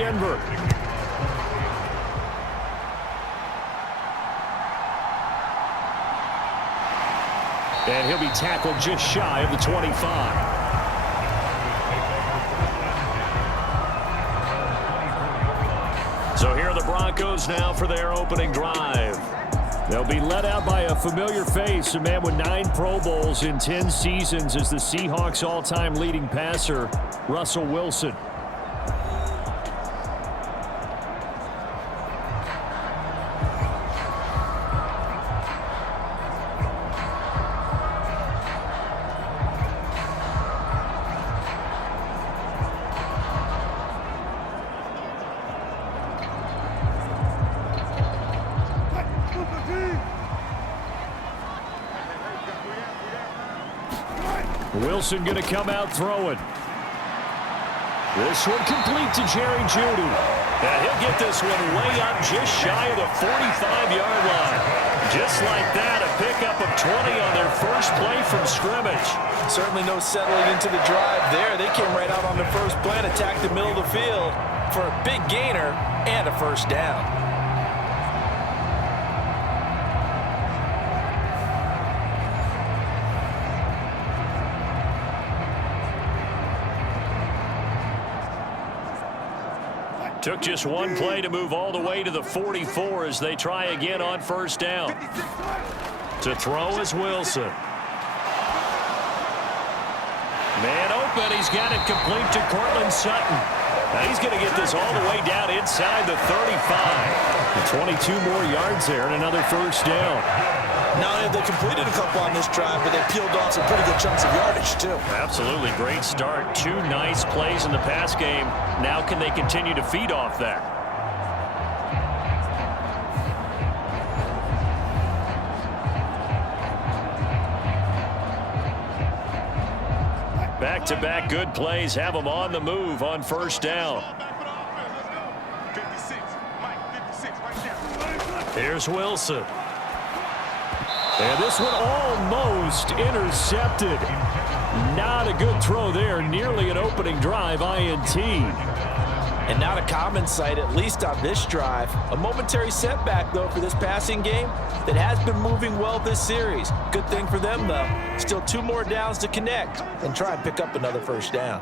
Denver. And he'll be tackled just shy of the 25. So here are the Broncos now for their opening drive. They'll be led out by a familiar face, a man with 9 Pro Bowls in 10 seasons as the Seahawks' all-time leading passer, Russell Wilson. Wilson going to come out throwing. This one complete to Jerry Jeudy. And he'll get this one way up just shy of the 45-yard line. Just like that, a pickup of 20 on their first play from scrimmage. Certainly no settling into the drive there. They came right out on the first play and attacked the middle of the field for a big gainer and a first down. Took just one play to move all the way to the 44 as they try again on first down. To throw is Wilson. Man open. He's got it complete to Cortland Sutton. Now he's going to get this all the way down inside the 35. 22 more yards there and another first down. Not only have they completed a couple on this drive, but they peeled off some pretty good chunks of yardage, too. Absolutely. Great start. 2 nice plays in the pass game. Now can they continue to feed off that? Back-to-back good plays have them on the move on first down. Here's Wilson. And this one almost intercepted. Not a good throw there. Nearly an opening drive INT. And not a common sight, at least on this drive. A momentary setback, though, for this passing game that has been moving well this series. Good thing for them, though. Still 2 more downs to connect and try and pick up another first down.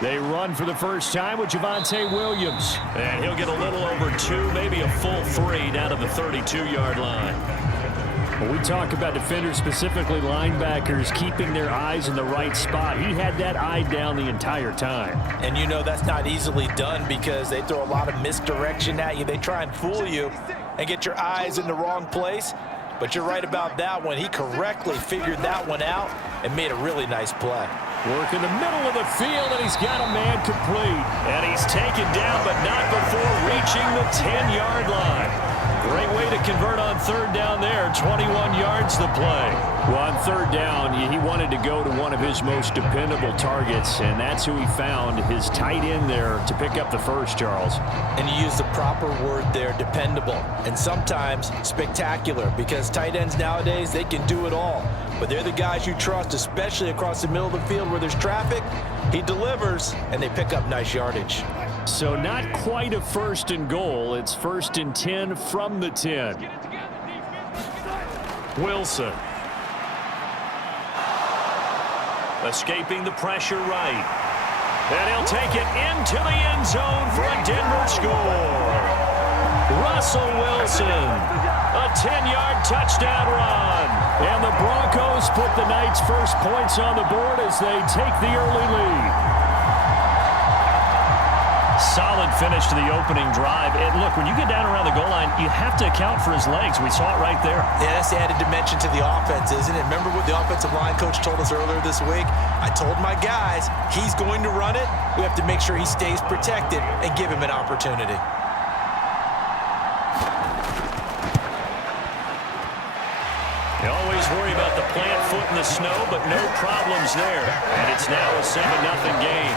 They run for the first time with Javonte Williams. And he'll get a little over 2, maybe a full 3 down to the 32-yard line. When we talk about defenders, specifically linebackers, keeping their eyes in the right spot, he had that eye down the entire time. And you know that's not easily done because they throw a lot of misdirection at you. They try and fool you and get your eyes in the wrong place. But you're right about that one. He correctly figured that one out and made a really nice play. Work in the middle of the field, and he's got a man complete. And he's taken down, but not before reaching the 10-yard line. Great way to convert on third down there. 21 yards the play. Well, on third down, he wanted to go to one of his most dependable targets, and that's who he found, his tight end there, to pick up the first, Charles. And you use the proper word there, dependable, and sometimes spectacular, because tight ends nowadays, they can do it all. But they're the guys you trust, especially across the middle of the field where there's traffic. He delivers, and they pick up nice yardage. So not quite a first and goal. It's first and 10 from the 10. Wilson. Escaping the pressure right. And he'll take it into the end zone for a Denver score. Russell Wilson. A 10-yard touchdown run. And the Broncos put the night's first points on the board as they take the early lead. Solid finish to the opening drive. And look, when you get down around the goal line, you have to account for his legs. We saw it right there. Yeah, that's the added dimension to the offense, isn't it? Remember what the offensive line coach told us earlier this week? I told my guys, he's going to run it. We have to make sure he stays protected and give him an opportunity. You always worry about the plant foot in the snow, but no problems there. And it's now a 7-0 game.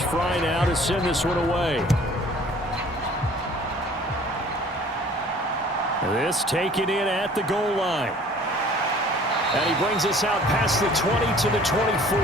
Fry now to send this one away. This taken in at the goal line. And he brings us out past the 20 to the 24.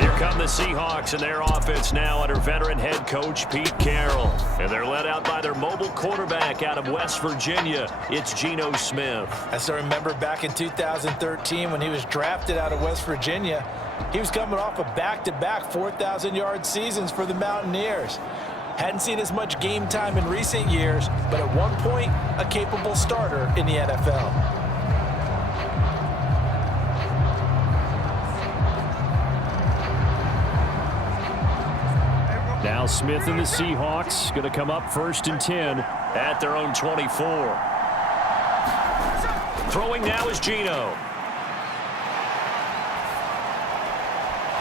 Here come the Seahawks and their offense now under veteran head coach Pete Carroll. And they're led out by their mobile quarterback out of West Virginia. It's Geno Smith. I still remember back in 2013 when he was drafted out of West Virginia. He was coming off a back-to-back 4,000-yard seasons for the Mountaineers. Hadn't seen as much game time in recent years, but at one point, a capable starter in the NFL. Now Smith and the Seahawks going to come up 1st and 10 at their own 24. Throwing now is Geno.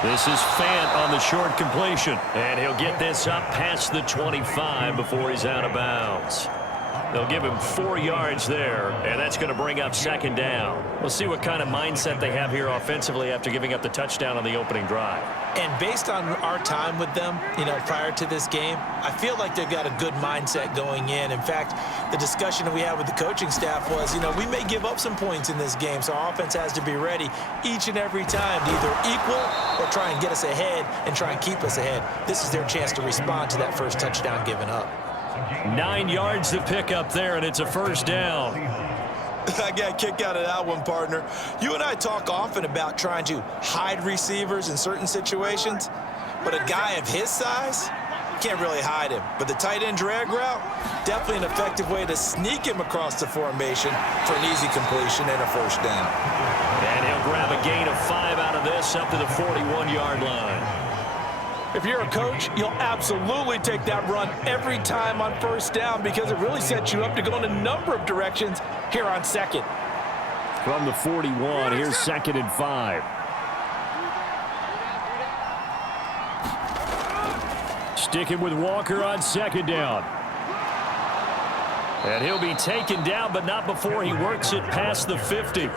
This is Fant on the short completion. And he'll get this up past the 25 before he's out of bounds. They'll give him 4 yards there, and that's going to bring up 2nd down. We'll see what kind of mindset they have here offensively after giving up the touchdown on the opening drive. And based on our time with them, prior to this game, I feel like they've got a good mindset going in. In fact, the discussion that we had with the coaching staff was, we may give up some points in this game, so our offense has to be ready each and every time to either equal or try and get us ahead and try and keep us ahead. This is their chance to respond to that first touchdown given up. 9 yards to pick up there, and it's a 1st down. I got a kick out of that one, partner. You and I talk often about trying to hide receivers in certain situations, but a guy of his size, can't really hide him. But the tight end drag route, definitely an effective way to sneak him across the formation for an easy completion and a 1st down. And he'll grab a gain of 5 out of this up to the 41-yard line. If you're a coach, you'll absolutely take that run every time on 1st down because it really sets you up to go in a number of directions here on 2nd. From the 41, here's 2nd and 5. Sticking with Walker on 2nd down. And he'll be taken down, but not before he works it past the 50.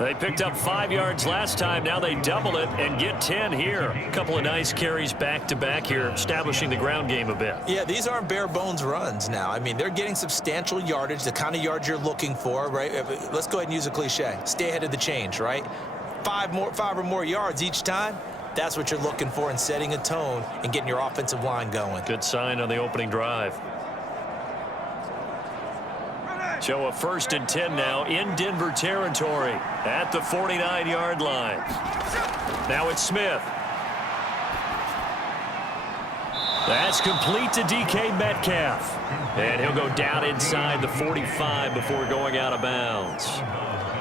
They picked up 5 yards last time. Now they double it and get 10 here. A couple of nice carries back-to-back here, establishing the ground game a bit. Yeah, these aren't bare-bones runs now. I mean, they're getting substantial yardage, the kind of yards you're looking for, right? Let's go ahead and use a cliche. Stay ahead of the change, right? 5 or more yards each time. That's what you're looking for in setting a tone and getting your offensive line going. Good sign on the opening drive. So a 1st and 10 now in Denver territory at the 49-yard line. Now it's Smith. That's complete to DK Metcalf. And he'll go down inside the 45 before going out of bounds.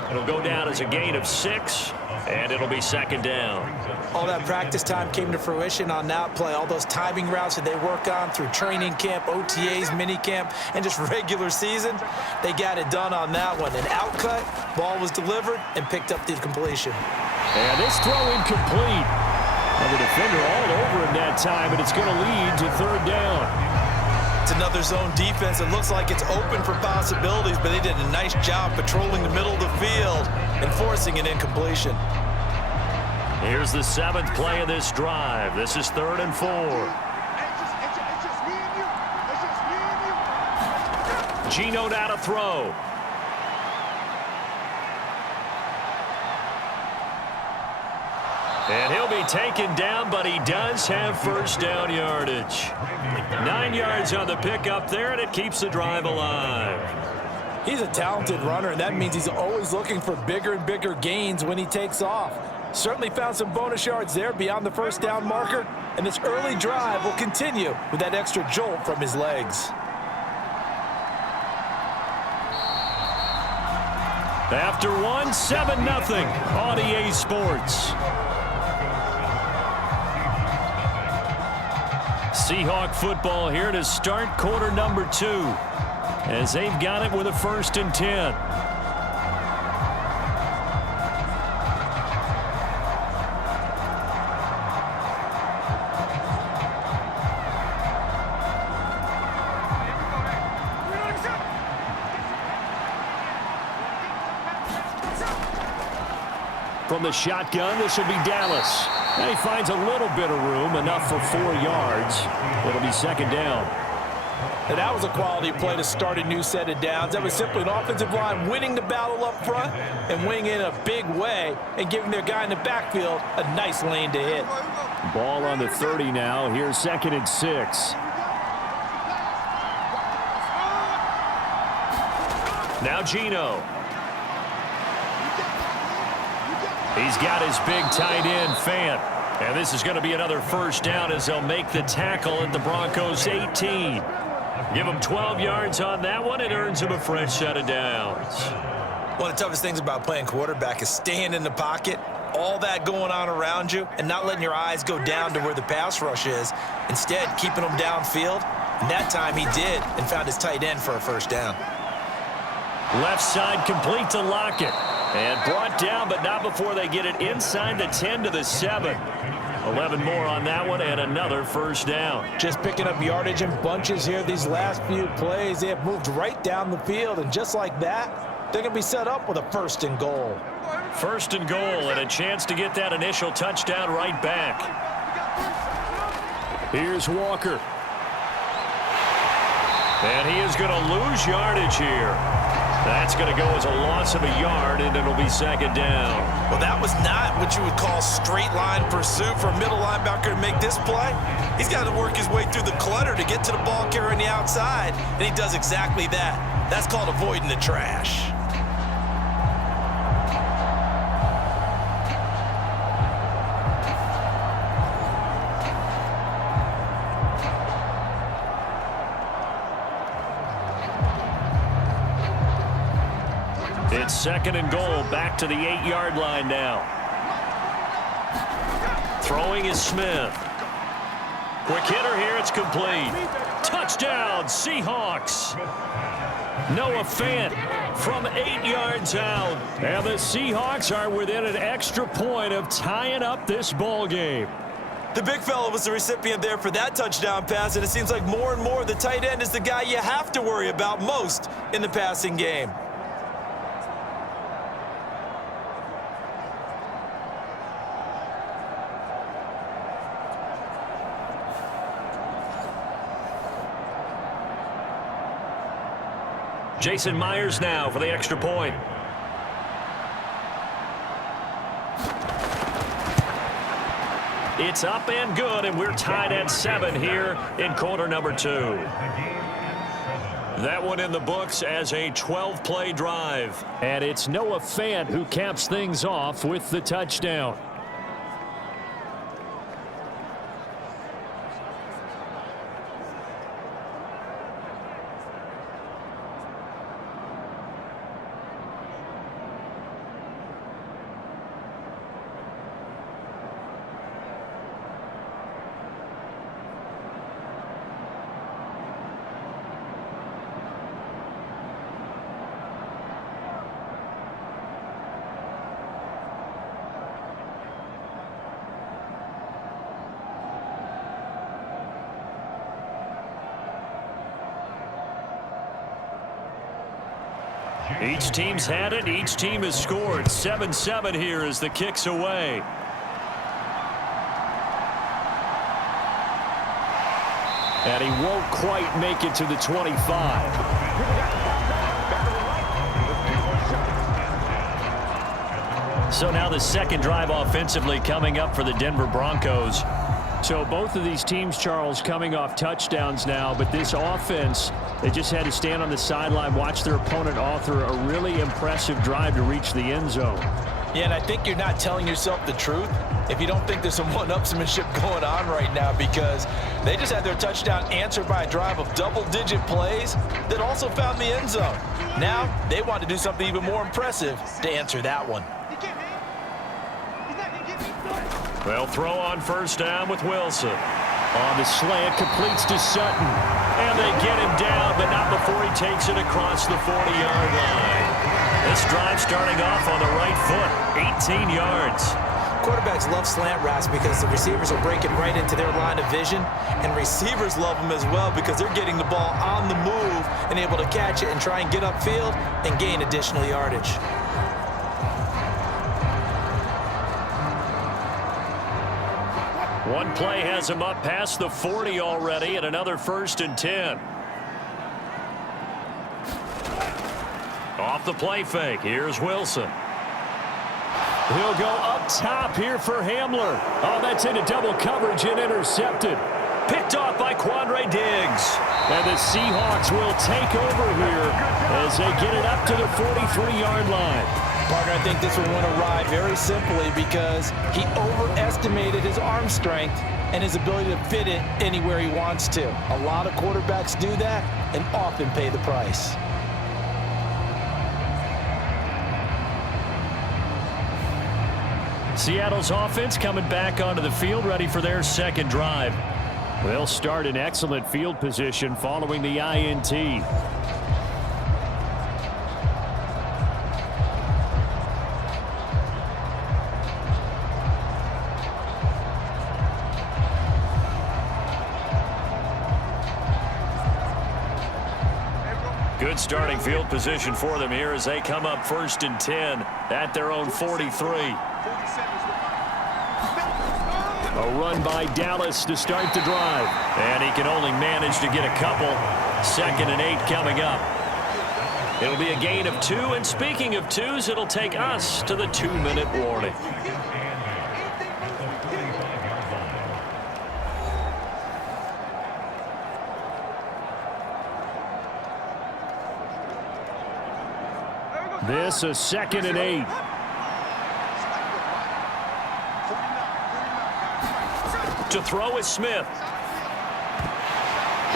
It'll go down as a gain of 6, and it'll be 2nd down. All that practice time came to fruition on that play. All those timing routes that they work on through training camp, OTAs, minicamp, and just regular season, they got it done on that one. An outcut, ball was delivered, and picked up the completion. And this throw incomplete. And the defender all over him that time, and it's going to lead to 3rd down. It's another zone defense. It looks like it's open for possibilities, but they did a nice job patrolling the middle of the field and forcing an incompletion. Here's the 7th play of this drive. This is 3rd and 4. Geno now to throw. And he'll be taken down, but he does have 1st down yardage. 9 yards on the pickup there, and it keeps the drive alive. He's a talented runner, and that means he's always looking for bigger and bigger gains when he takes off. Certainly found some bonus yards there beyond the 1st down marker, and this early drive will continue with that extra jolt from his legs. After 1, 7-0 on EA Sports. Seahawk football here to start quarter number 2 as they've got it with a 1st and 10. from the shotgun. This will be Dallas. And he finds a little bit of room, enough for 4 yards. It'll be second down. And that was a quality play to start a new set of downs. That was simply an offensive line winning the battle up front and winning in a big way and giving their guy in the backfield a nice lane to hit. Ball on the 30 now. Here's 2nd and 6. Now Geno. He's got his big tight end, Fant. And this is going to be another first down as they'll make the tackle at the Broncos' 18. Give him 12 yards on that one. It earns him a fresh set of downs. One of the toughest things about playing quarterback is staying in the pocket, all that going on around you, and not letting your eyes go down to where the pass rush is. Instead, keeping them downfield. And that time he did and found his tight end for a first down. Left side complete to Lockett. And brought down, but not before they get it inside the 10 to the 7. 11 more on that one, and another first down. Just picking up yardage in bunches here these last few plays. They have moved right down the field, and just like that, they're going to be set up with a 1st and goal. 1st and goal, and a chance to get that initial touchdown right back. Here's Walker. And he is going to lose yardage here. That's going to go as a loss of a yard, and it'll be second down. Well, that was not what you would call straight line pursuit for a middle linebacker to make this play. He's got to work his way through the clutter to get to the ball carrier on the outside, and he does exactly that. That's called avoiding the trash. It's 2nd and goal, back to the 8-yard line now. Throwing is Smith. Quick hitter here, it's complete. Touchdown, Seahawks. Noah Fant from 8 yards out. And the Seahawks are within an extra point of tying up this ball game. The big fella was the recipient there for that touchdown pass, and it seems like more and more the tight end is the guy you have to worry about most in the passing game. Jason Myers now for the extra point. It's up and good, and we're tied at 7 here in quarter number 2. That one in the books as a 12-play drive. And it's Noah Fant who caps things off with the touchdown. Each team's had it. Each team has scored. 7-7 here as the kick's away. And he won't quite make it to the 25. So now the second drive offensively coming up for the Denver Broncos. So both of these teams, Charles, coming off touchdowns now, but this offense, they just had to stand on the sideline, watch their opponent author a really impressive drive to reach the end zone. Yeah, and I think you're not telling yourself the truth if you don't think there's some one-upsmanship going on right now, because they just had their touchdown answered by a drive of double-digit plays that also found the end zone. Now they want to do something even more impressive to answer that one. They'll throw on first down with Wilson. On the slant, completes to Sutton. And they get him down, but not before he takes it across the 40-yard line. This drive starting off on the right foot, 18 yards. Quarterbacks love slant routes because the receivers are breaking right into their line of vision, and receivers love them as well because they're getting the ball on the move and able to catch it and try and get upfield and gain additional yardage. One play has him up past the 40 already, and another 1st and 10. Off the play fake. Here's Wilson. He'll go up top here for Hamler. Oh, that's into double coverage and intercepted. Picked off by Quandre Diggs. And the Seahawks will take over here as they get it up to the 43-yard line. Partner, I think this one went awry very simply because he overestimated his arm strength and his ability to fit it anywhere he wants to. A lot of quarterbacks do that and often pay the price. Seattle's offense coming back onto the field, ready for their second drive. They'll start in excellent field position following the INT. Good starting field position for them here as they come up 1st and 10 at their own 43. A run by Dallas to start the drive. And he can only manage to get a couple. 2nd and 8 coming up. It'll be a gain of 2. And speaking of 2s, it'll take us to the 2-minute warning. This is 2nd and 8. To throw is Smith.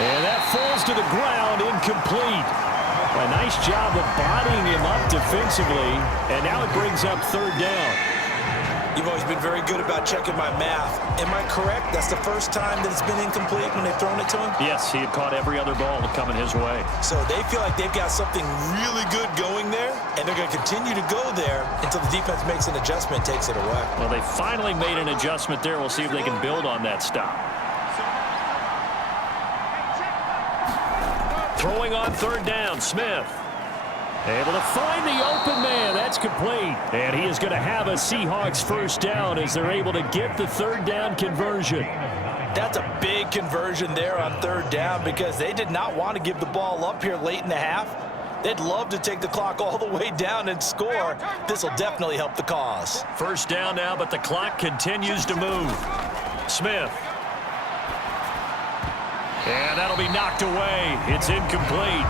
And that falls to the ground, incomplete. A nice job of bodying him up defensively. And now it brings up 3rd down. You've always been very good about checking my math. Am I correct? That's the first time that it's been incomplete when they've thrown it to him? Yes, he had caught every other ball coming his way. So they feel like they've got something really good going there, and they're going to continue to go there until the defense makes an adjustment and takes it away. Well, they finally made an adjustment there. We'll see if they can build on that stop. Throwing on 3rd down, Smith. Able to find the open man. That's complete. And he is going to have a Seahawks 1st down as they're able to get the 3rd down conversion. That's a big conversion there on 3rd down because they did not want to give the ball up here late in the half. They'd love to take the clock all the way down and score. This will definitely help the cause. 1st down now, but the clock continues to move. Smith. And that'll be knocked away. It's incomplete.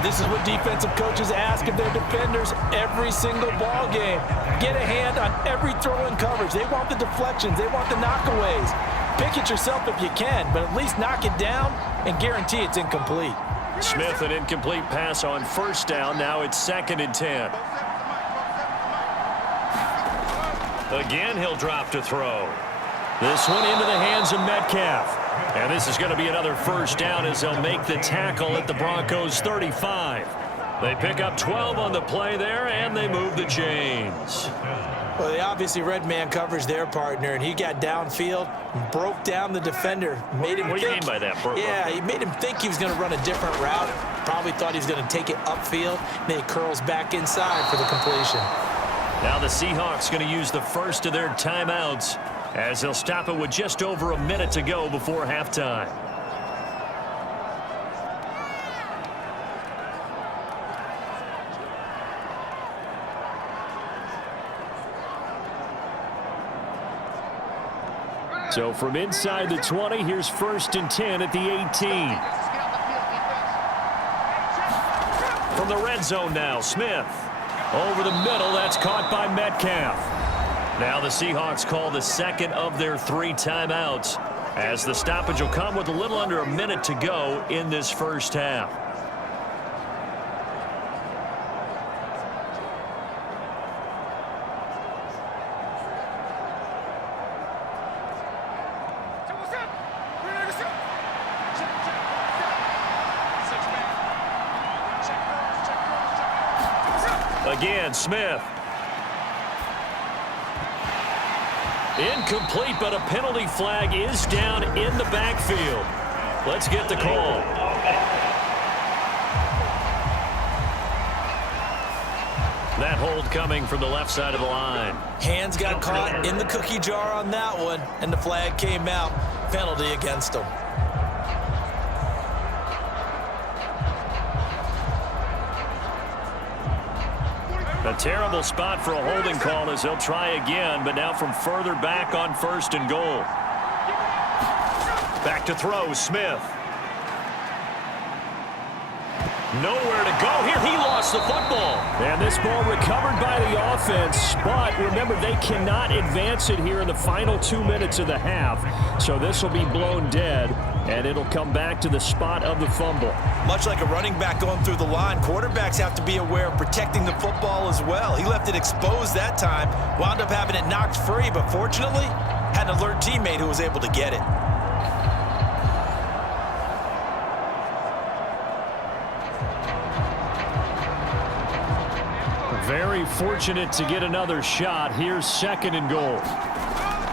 This is what defensive coaches ask of their defenders every single ball game. Get a hand on every throw in coverage. They want the deflections. They want the knockaways. Pick it yourself if you can, but at least knock it down and guarantee it's incomplete. Smith, an incomplete pass on 1st down. Now it's 2nd and 10. Again, he'll drop to throw. This one into the hands of Metcalf. And this is going to be another 1st down as they'll make the tackle at the Broncos 35. They pick up 12 on the play there, and they move the chains. Well, they obviously read man coverage their partner, and he got downfield and broke down the defender. Made him what do you mean by that, Burke? Yeah, he made him think he was going to run a different route. Probably thought he was going to take it upfield. Then he curls back inside for the completion. Now the Seahawks going to use the first of their timeouts as they'll stop it with just over a minute to go before halftime. So from inside the 20, here's 1st and 10 at the 18. From the red zone now, Smith. Over the middle, that's caught by Metcalf. Now the Seahawks call the second of their 3 timeouts as the stoppage will come with a little under a minute to go in this first half. Again, Smith. Incomplete, but a penalty flag is down in the backfield. Let's get the call. That hold hold coming from the left side of the line. Hands got caught in the cookie jar on that one, and the flag came out. Penalty against him. A terrible spot for a holding call as they'll try again, but now from further back on 1st and goal. Back to throw, Smith. Nowhere to go here. He lost the football. And this ball recovered by the offense, but remember, they cannot advance it here in the final 2 minutes of the half. So this will be blown dead, and it'll come back to the spot of the fumble. Much like a running back going through the line, quarterbacks have to be aware of protecting the football as well. He left it exposed that time, wound up having it knocked free, but fortunately, had an alert teammate who was able to get it. Very fortunate to get another shot. Here's 2nd and goal.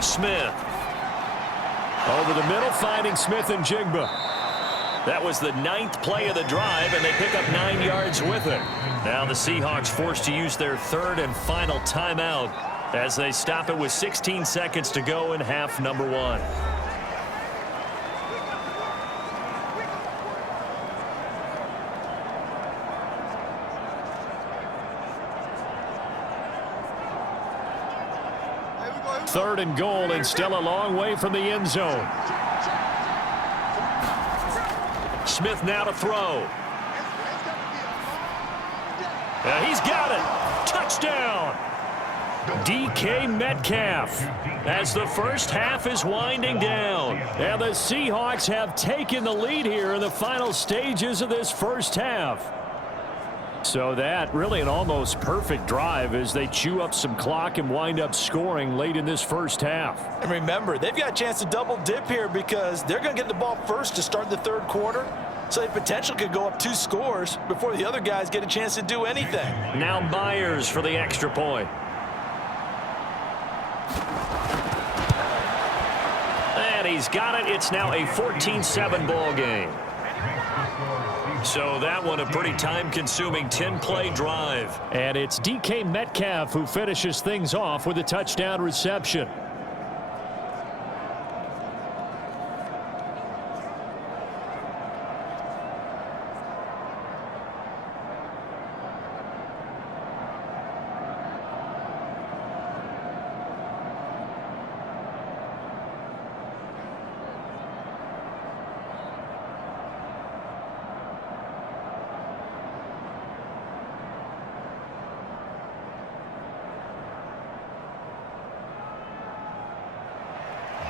Smith. Over the middle, finding Smith and Jigba. That was the 9th play of the drive, and they pick up 9 yards with it. Now the Seahawks forced to use their 3rd and final timeout as they stop it with 16 seconds to go in half number 1. Third and goal, and still a long way from the end zone. Smith now to throw. He's got it. Touchdown. DK Metcalf. As the first half is winding down. And the Seahawks have taken the lead here in the final stages of this first half. So that really an almost perfect drive as they chew up some clock and wind up scoring late in this first half. And remember, they've got a chance to double dip here because they're going to get the ball first to start the 3rd quarter. So they potentially could go up 2 scores before the other guys get a chance to do anything. Now Myers for the extra point. And he's got it. It's now a 14-7 ball game. So that one a pretty time-consuming 10-play drive. And it's DK Metcalf who finishes things off with a touchdown reception.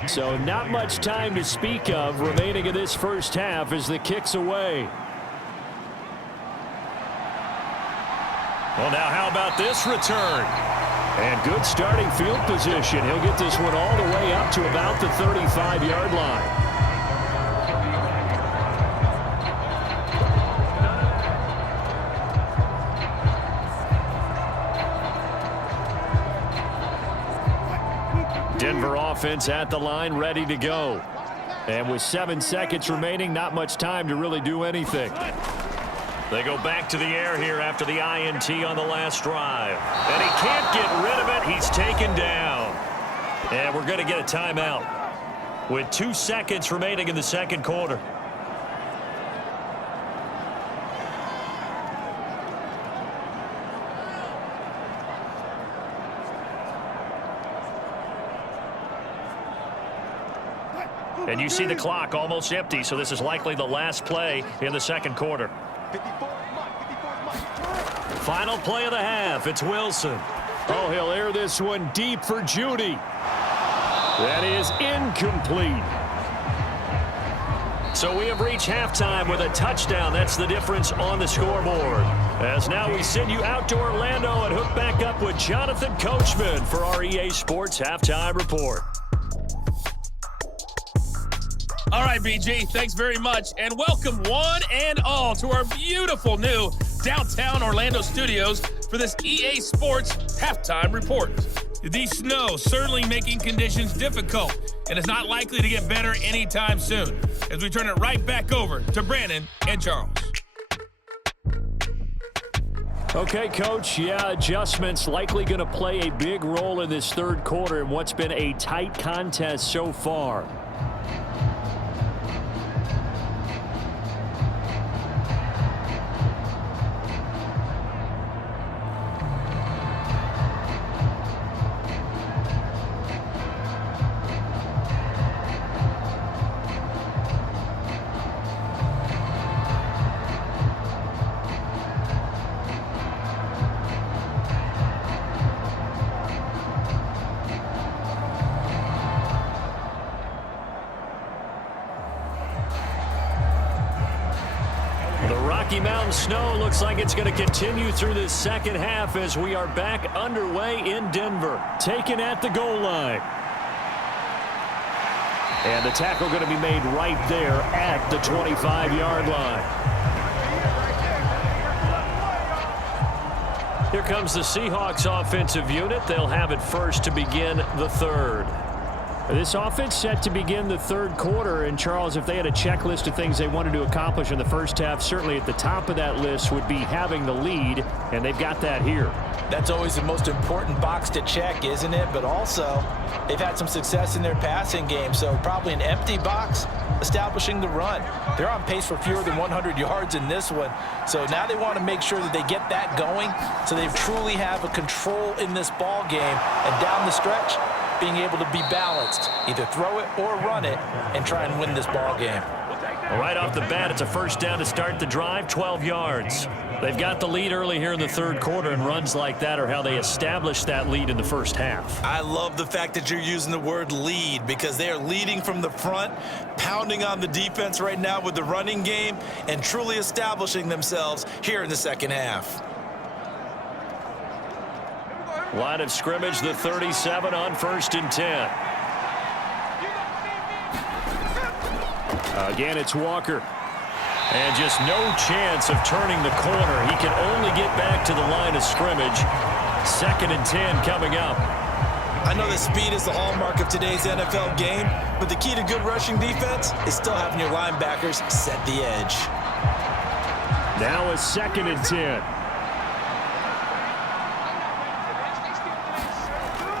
So not much time to speak of remaining in this first half as the kick's away. Well, now how about this return? And good starting field position. He'll get this one all the way up to about the 35-yard line. Denver offense at the line, ready to go. And with 7 seconds remaining, not much time to really do anything. They go back to the air here after the INT on the last drive. And he can't get rid of it. He's taken down. And we're going to get a timeout with 2 seconds remaining in the 2nd quarter. And you see the clock almost empty, so this is likely the last play in the 2nd quarter. Final play of the half. It's Wilson. Oh, he'll air this one deep for Judy. That is incomplete. So we have reached halftime with a touchdown. That's the difference on the scoreboard. As now we send you out to Orlando and hook back up with Jonathan Coachman for our EA Sports Halftime Report. All right, BG, thanks very much, and welcome one and all to our beautiful new downtown Orlando studios for this EA Sports Halftime Report. The snow certainly making conditions difficult, and it's not likely to get better anytime soon, as we turn it right back over to Brandon and Charles. Okay, Coach, yeah, adjustments likely going to play a big role in this third quarter in what's been a tight contest so far. Rocky Mountain snow looks like it's going to continue through this second half as we are back underway in Denver. Taken at the goal line. And the tackle going to be made right there at the 25-yard line. Here comes the Seahawks offensive unit. They'll have it first to begin the third. This offense set to begin the third quarter. And, Charles, if they had a checklist of things they wanted to accomplish in the first half, certainly at the top of that list would be having the lead, and they've got that here. That's always the most important box to check, isn't it? But also, they've had some success in their passing game, so probably an empty box establishing the run. They're on pace for fewer than 100 yards in this one, so now they want to make sure that they get that going so they truly have a control in this ball game, and down the stretch, being able to be balanced, either throw it or run it, and try and win this ball game. Well, right off the bat, it's a first down to start the drive, 12 yards. They've got the lead early here in the third quarter, and runs like that are how they established that lead in the first half. I love the fact that you're using the word lead because they are leading from the front, pounding on the defense right now with the running game, and truly establishing themselves here in the second half. Line of scrimmage, the 37 on 1st and 10. Again, it's Walker. And just no chance of turning the corner. He can only get back to the line of scrimmage. 2nd and 10 coming up. I know that speed is the hallmark of today's NFL game, but the key to good rushing defense is still having your linebackers set the edge. Now a 2nd and 10.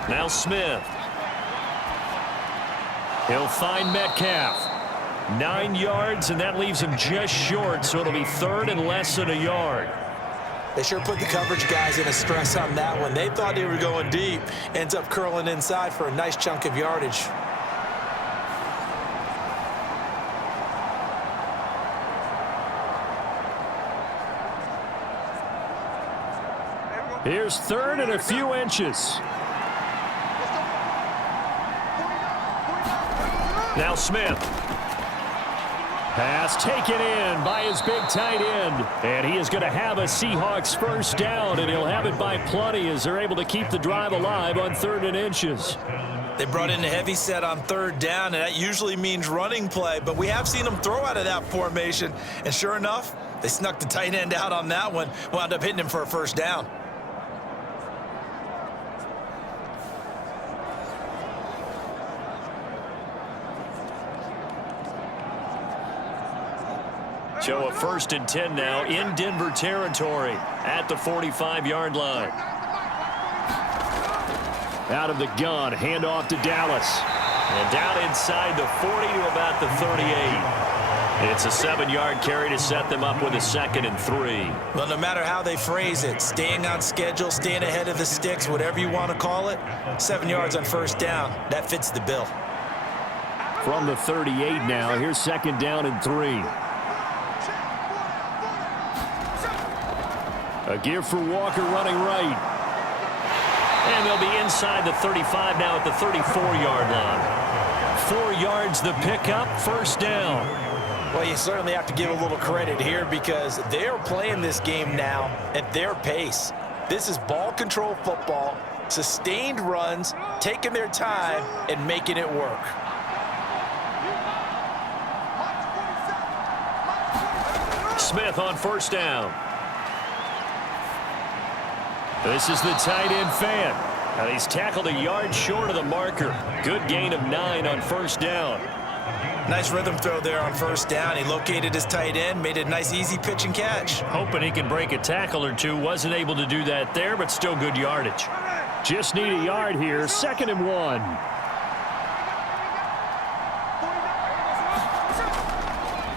Now Smith. He'll find Metcalf. 9 yards, and that leaves him just short, so it'll be 3rd and less than a yard. They sure put the coverage guys in a stress on that one. They thought they were going deep. Ends up curling inside for a nice chunk of yardage. Here's 3rd and a few inches. Now Smith. Pass taken in by his big tight end. And he is going to have a Seahawks first down, and he'll have it by plenty as they're able to keep the drive alive on 3rd and inches. They brought in a heavy set on 3rd down, and that usually means running play, but we have seen them throw out of that formation. And sure enough, they snuck the tight end out on that one, wound up hitting him for a first down. So a 1st and 10 now in Denver territory at the 45-yard line. Out of the gun, handoff to Dallas. And down inside the 40 to about the 38. It's a 7-yard carry to set them up with a 2nd and 3. Well, no matter how they phrase it, staying on schedule, staying ahead of the sticks, whatever you want to call it, 7 yards on first down, that fits the bill. From the 38 now, here's 2nd down and 3. A give for Walker running right. And they'll be inside the 35 now at the 34-yard line. 4 yards the pickup, first down. Well, you certainly have to give a little credit here because they're playing this game now at their pace. This is ball control football, sustained runs, taking their time and making it work. Smith on first down. This is the tight end fan. Now he's tackled a yard short of the marker. Good gain of 9 on first down. Nice rhythm throw there on first down. He located his tight end, made it a nice, easy pitch and catch. Hoping he can break a tackle or two. Wasn't able to do that there, but still good yardage. Just need a yard here. 2nd and 1.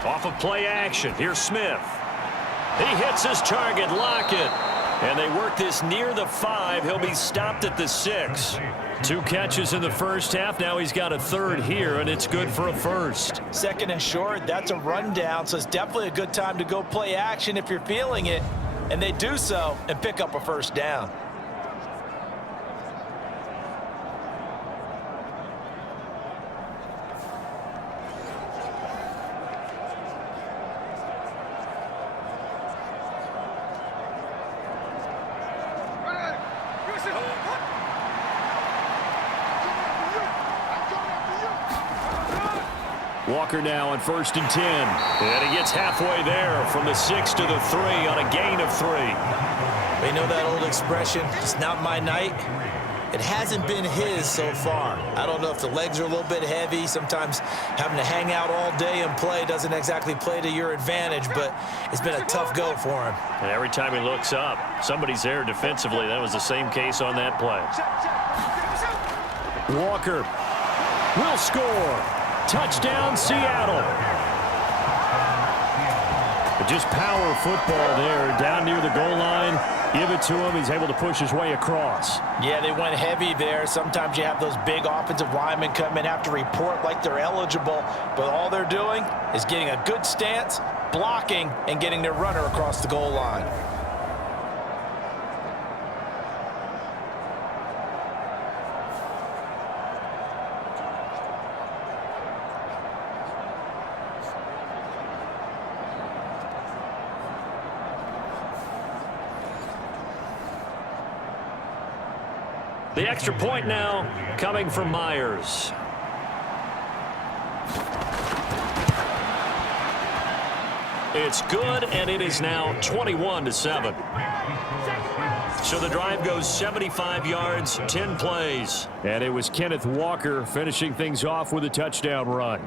Off of play action. Here's Smith. He hits his target, Lockett. And they work this near the 5. He'll be stopped at the 6. 2 catches in the first half. Now he's got a 3rd here, and it's good for a 1st. 2nd and short, that's a rundown, so it's definitely a good time to go play action if you're feeling it. And they do so and pick up a 1st down. Walker now on 1st and 10. And he gets halfway there from the 6 to the 3 on a gain of 3. They know that old expression, it's not my night. It hasn't been his so far. I don't know if the legs are a little bit heavy. Sometimes having to hang out all day and play doesn't exactly play to your advantage, but it's been a tough go for him. And every time he looks up, somebody's there defensively. That was the same case on that play. Walker will score. Touchdown, Seattle. But just power football there. Down near the goal line. Give it to him. He's able to push his way across. Yeah, they went heavy there. Sometimes you have those big offensive linemen come in, have to report like they're eligible. But all they're doing is getting a good stance, blocking, and getting their runner across the goal line. The extra point now coming from Myers. It's good, and it is now 21-7. So the drive goes 75 yards, 10 plays. And it was Kenneth Walker finishing things off with a touchdown run.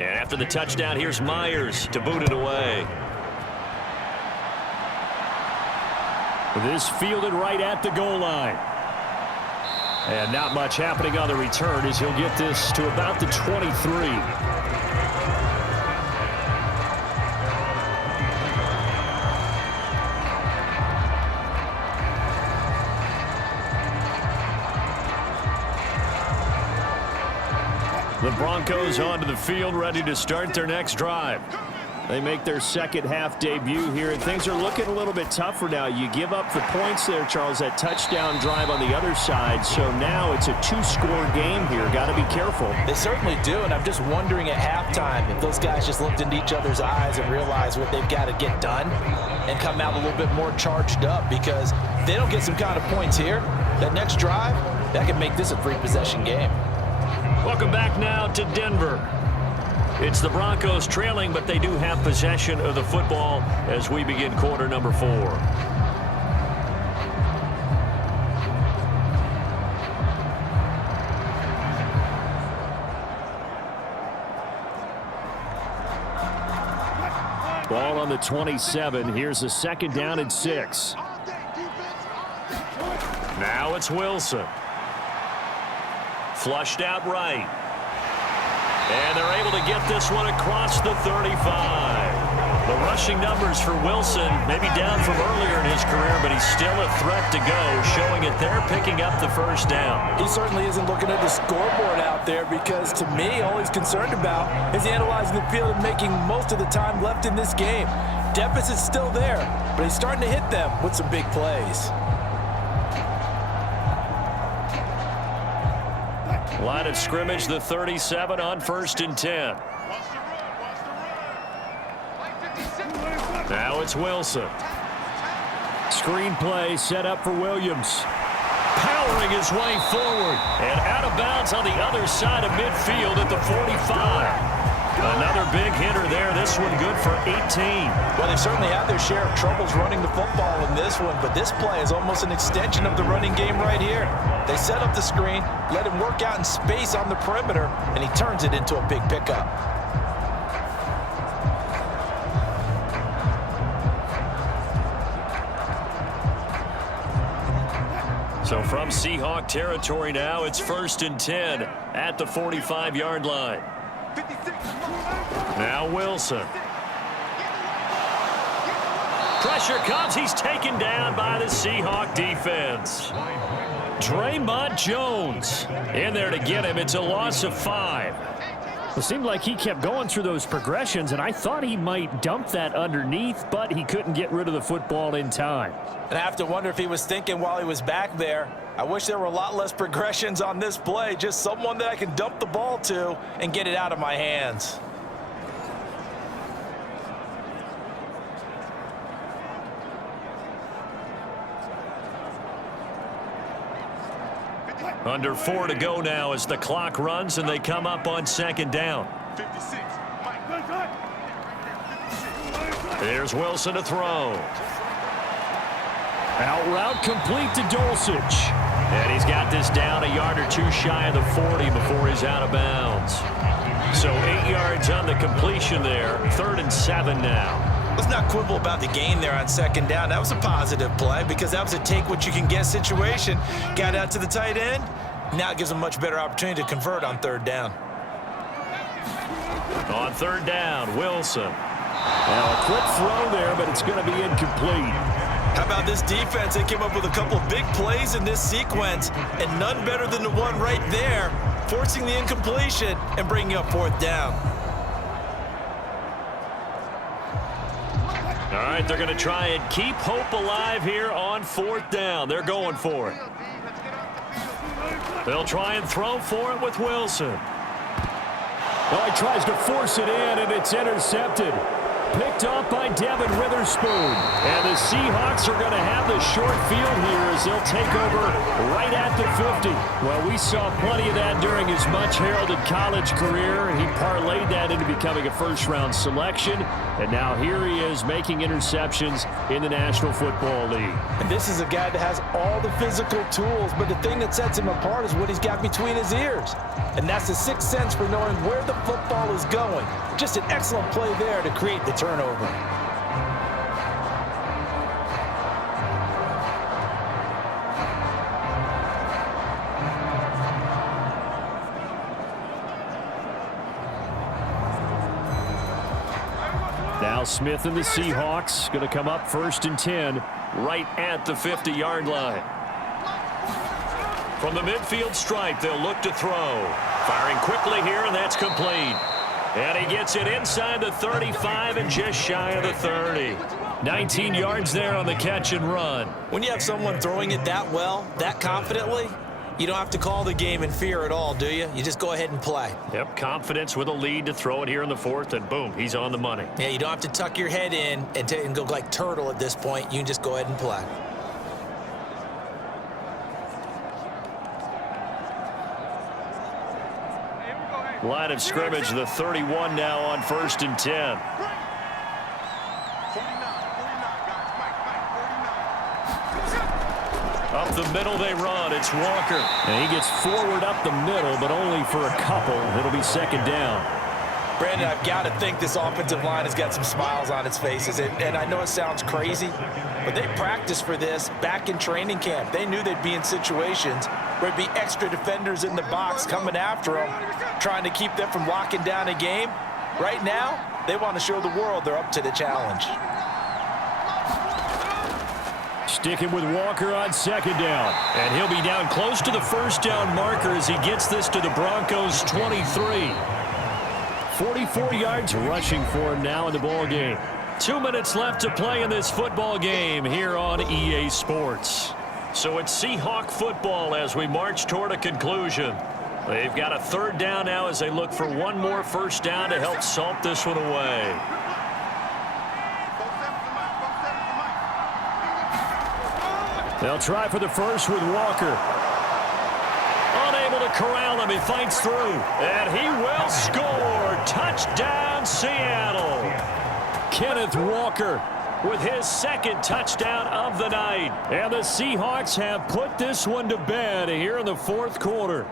And after the touchdown, here's Myers to boot it away. This fielded right at the goal line. And not much happening on the return as he'll get this to about the 23. The Broncos onto the field, ready to start their next drive. They make their second half debut here, and things are looking a little bit tougher now. You give up the points there, Charles, that touchdown drive on the other side. So now it's a 2-score game here. Got to be careful. They certainly do, and I'm just wondering at halftime if those guys just looked into each other's eyes and realized what they've got to get done and come out a little bit more charged up, because if they don't get some kind of points here, that next drive, that could make this a 3-possession game. Welcome back now to Denver. It's the Broncos trailing, but they do have possession of the football as we begin quarter number 4. Ball on the 27. Here's a 2nd down and 6. Now it's Wilson. Flushed out right. And they're able to get this one across the 35. The rushing numbers for Wilson maybe down from earlier in his career, but he's still a threat to go, showing it there, picking up the 1st down. He certainly isn't looking at the scoreboard out there, because to me, all he's concerned about is analyzing the field and making most of the time left in this game. Deficit's still there, but he's starting to hit them with some big plays. Line of scrimmage, the 37 on 1st and 10. Now it's Wilson. screenplay set up for Williams. Powering his way forward. And out of bounds on the other side of midfield at the 45. Another big hitter there. This one good for 18. Well, they've certainly had their share of troubles running the football in this one, but this play is almost an extension of the running game right here. They set up the screen, let him work out in space on the perimeter, and he turns it into a big pickup. So from Seahawk territory now, it's 1st and 10 at the 45-yard line. Now Wilson. Pressure comes. He's taken down by the Seahawk defense. Draymond Jones in there to get him. It's a loss of 5. It seemed like he kept going through those progressions, and I thought he might dump that underneath, but he couldn't get rid of the football in time. And I have to wonder if he was thinking while he was back there, I wish there were a lot less progressions on this play, just someone that I can dump the ball to and get it out of my hands. Under 4 to go now as the clock runs and they come up on 2nd down. There's Wilson to throw. Out route complete to Dulcich. And he's got this down a yard or two shy of the 40 before he's out of bounds. So 8 yards on the completion there. 3rd and 7 now. Let's not quibble about the gain there on 2nd down. That was a positive play because that was a take-what-you-can-get situation. Got out to the tight end. Now it gives him a much better opportunity to convert on 3rd down. On 3rd down, Wilson. Now a quick throw there, but it's going to be incomplete. How about this defense? They came up with a couple of big plays in this sequence, and none better than the one right there, forcing the incompletion and bringing up 4th down. All right, they're going to try and keep hope alive here on 4th down. They're going for it. They'll try and throw for it with Wilson. Well, he tries to force it in, and it's intercepted. Picked off by Devin Witherspoon. And the Seahawks are going to have the short field here as they'll take over right at the 50. Well, we saw plenty of that during his much-heralded college career. He parlayed that into becoming a first-round selection. And now here he is making interceptions in the National Football League. And this is a guy that has all the physical tools, but the thing that sets him apart is what he's got between his ears. And that's the sixth sense for knowing where the football is going. Just an excellent play there to create the turnover. Now Smith and the Seahawks going to come up 1st and 10 right at the 50-yard line. From the midfield stripe, they'll look to throw. Firing quickly here, and that's complete. And he gets it inside the 35 and just shy of the 30. 19 yards there on the catch and run. When you have someone throwing it that well, that confidently, you don't have to call the game in fear at all, do you? You just go ahead and play. Yep, confidence with a lead to throw it here in the 4th, and boom, he's on the money. Yeah, you don't have to tuck your head in and go like turtle at this point. You can just go ahead and play. Line of scrimmage, the 31 now on 1st and 10. Up the middle they run. It's Walker. And he gets forward up the middle, but only for a couple. It'll be 2nd down. Brandon, I've got to think this offensive line has got some smiles on its faces. And I know it sounds crazy, but they practiced for this back in training camp. They knew they'd be in situations where there'd be extra defenders in the box coming after them, trying to keep them from locking down a game. Right now, they want to show the world they're up to the challenge. Sticking with Walker on 2nd down. And he'll be down close to the 1st down marker as he gets this to the Broncos' 23. 44 yards rushing for him now in the ball game. 2 minutes left to play in this football game here on EA Sports. So it's Seahawk football as we march toward a conclusion. They've got a 3rd down now as they look for one more 1st down to help salt this one away. They'll try for the first with Walker. Unable to corral him. He fights through. And he will score. Touchdown, Seattle. Kenneth Walker with his second touchdown of the night. And the Seahawks have put this one to bed here in the fourth quarter.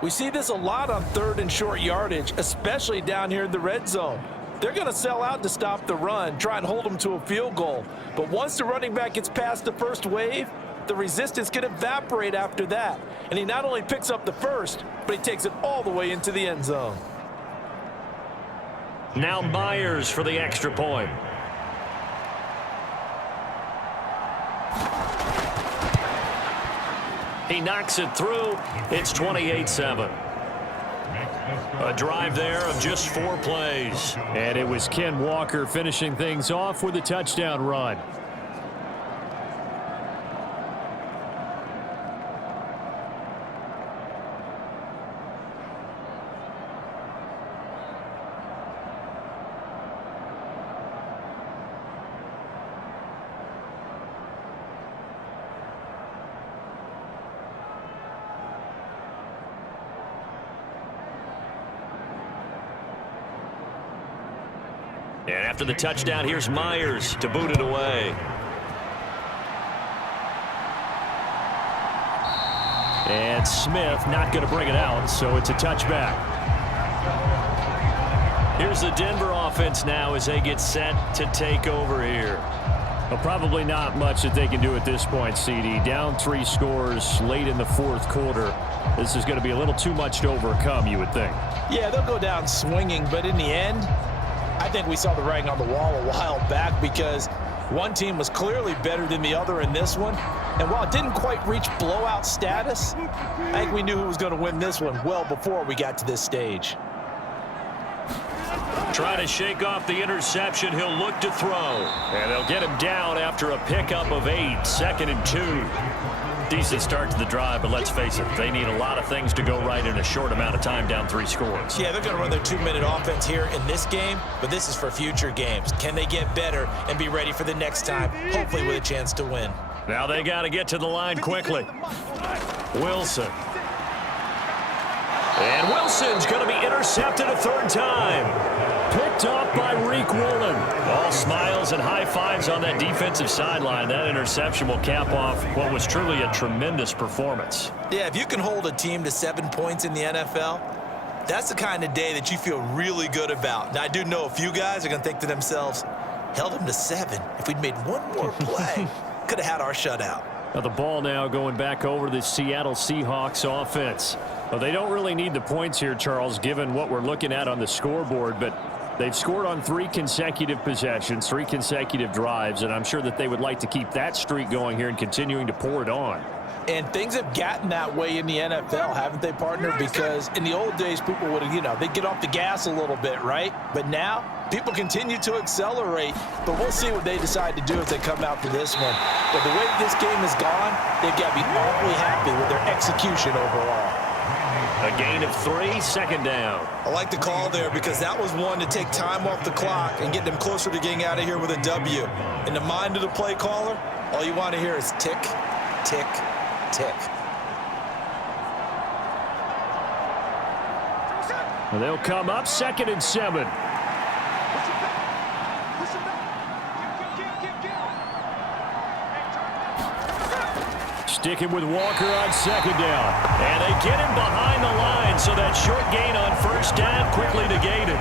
We see this a lot on third and short yardage, especially down here in the red zone. They're going to sell out to stop the run, try and hold them to a field goal. But once the running back gets past the first wave, the resistance can evaporate after that. And he not only picks up the first, but he takes it all the way into the end zone. Now Myers for the extra point. He knocks it through. It's 28-7. A drive there of just 4 plays. And it was Ken Walker finishing things off with a touchdown run. And after the touchdown, here's Myers to boot it away. And Smith not going to bring it out, so it's a touchback. Here's the Denver offense now as they get set to take over here. Well, probably not much that they can do at this point, CD. Down 3 scores late in the fourth quarter. This is going to be a little too much to overcome, you would think. Yeah, they'll go down swinging, but in the end, I think we saw the writing on the wall a while back because one team was clearly better than the other in this one. And while it didn't quite reach blowout status, I think we knew who was going to win this one well before we got to this stage. Trying to shake off the interception. He'll look to throw. And they'll get him down after a pickup of 8. 2nd and 2. Decent start to the drive, but let's face it, they need a lot of things to go right in a short amount of time, down 3 scores. Yeah, they're going to run their 2-minute offense here in this game, but this is for future games. Can they get better and be ready for the next time, hopefully with a chance to win? Now they got to get to the line quickly. Wilson. And Wilson's going to be intercepted a 3rd time. Picked off by Reek Woolen. All smiles and high fives on that defensive sideline. That interception will cap off what was truly a tremendous performance. Yeah, if you can hold a team to 7 points in the NFL, that's the kind of day that you feel really good about. Now, I do know a few guys are going to think to themselves, held them to 7. If we'd made one more play, could have had our shutout. Now the ball now going back over to the Seattle Seahawks offense. Well, they don't really need the points here, Charles, given what we're looking at on the scoreboard, but they've scored on 3 consecutive possessions, 3 consecutive drives, and I'm sure that they would like to keep that streak going here and continuing to pour it on. And things have gotten that way in the NFL, haven't they, partner? Because in the old days, people would have, they'd get off the gas a little bit, right? But now, people continue to accelerate. But we'll see what they decide to do as they come out for this one. But the way this game has gone, they've got to be awfully happy with their execution overall. A gain of 3, 2nd down. I like the call there because that was one to take time off the clock and get them closer to getting out of here with a W. In the mind of the play caller, all you want to hear is tick, tick, tick. Well, they'll come up 2nd and 7. Sticking with Walker on 2nd down. And they get him behind the line, so that short gain on 1st down quickly negated.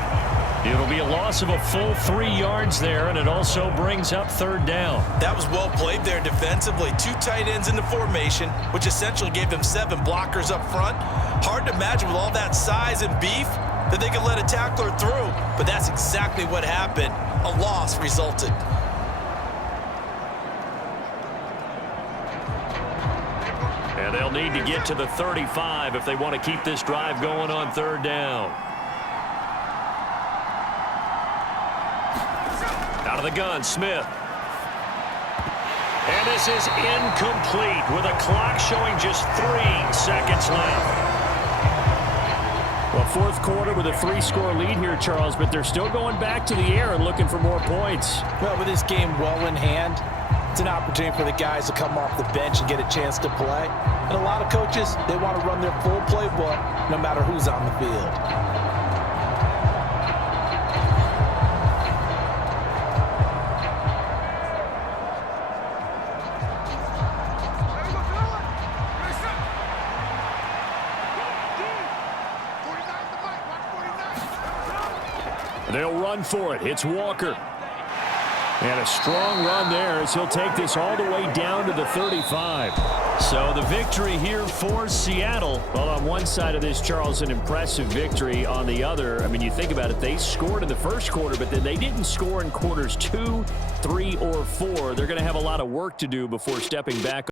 It'll be a loss of a full 3 yards there, and it also brings up 3rd down. That was well played there defensively. 2 tight ends in the formation, which essentially gave them 7 blockers up front. Hard to imagine with all that size and beef that they could let a tackler through, but that's exactly what happened. A loss resulted. And they'll need to get to the 35 if they want to keep this drive going on 3rd down. Out of the gun, Smith. And this is incomplete with a clock showing just 3 seconds left. Well, fourth quarter with a 3-score lead here, Charles, but they're still going back to the air and looking for more points. Well, with this game well in hand, It's an opportunity for the guys to come off the bench and get a chance to play. And a lot of coaches, they want to run their full playbook no matter who's on the field. They'll run for it. It's Walker. And a strong run there as he'll take this all the way down to the 35. So the victory here for Seattle. Well, on one side of this, Charles, an impressive victory. On the other, I mean, you think about it, they scored in the first quarter, but then they didn't score in quarters 2, 3, or 4. They're going to have a lot of work to do before stepping back